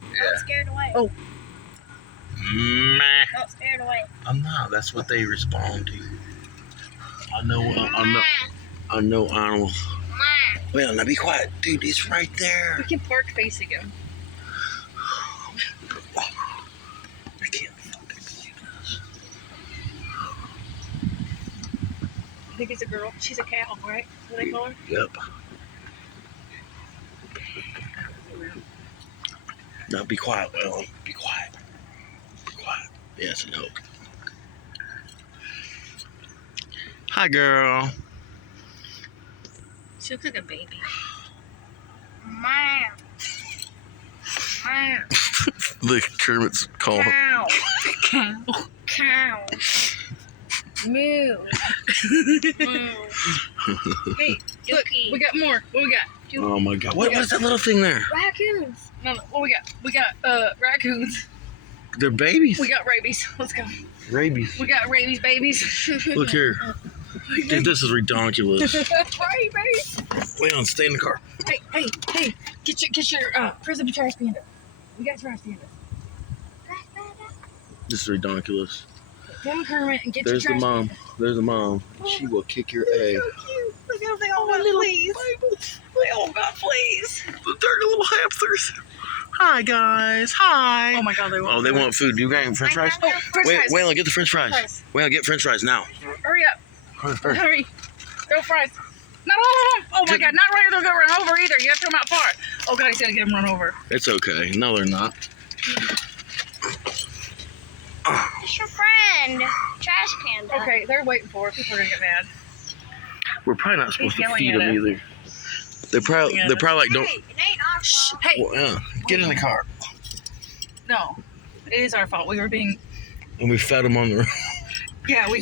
Don't scare it away. Oh. Meh. Don't scare it away. I'm not. That's what they respond to. I know animals. Well, now be quiet. Dude, it's right there. We can park facing him. I can't fucking believe this. I think it's a girl. She's a cow, right? What do they call her? Yep. Now be quiet, Waylon. Be quiet. Be quiet. Yes, no. Hi, girl. She looks like a baby. Meow. Meow. The Kermit's call. Cow. Cow. Cow. Moo. Moo. Hey, look, Dookie. we got more. What we got? Oh my God! What is that little thing there? Raccoons. No, what we got? We got raccoons. They're babies. We got rabies. Let's go. Rabies. We got rabies babies. Look here. Dude, this is ridiculous. Rabies. Waylon, stay in the car. Hey, get your prison trash panda. We got trash panda. This is ridiculous. Down, Kermit, and get There's your the trash mom. panda. There's the mom. She will kick your egg. So cute. Look how they all got fleas. They all got fleas. The dirty little hamsters. Hi, guys. Hi. Oh my God, they want. Oh, they want food. You got French fries? Oh, French Wait, fries. Waylon, get the French fries. Fries. Waylon, get French fries now. Hurry up. Hurry. Hurry. Go fries. Not all of them. Oh my God, not ready to go run over either. You have to throw them out far. Oh God, he's gonna get them run over. It's okay. No, they're not. It's your friend. Trash panda. Okay, they're waiting for it. People are gonna get mad. We're probably not supposed to yelling feed at them us. either. They're probably like don't. Hey, it ain't our fault. Hey, Well, yeah. Get in the car. no, it is our fault. We were being. And we fed them on the. Yeah, we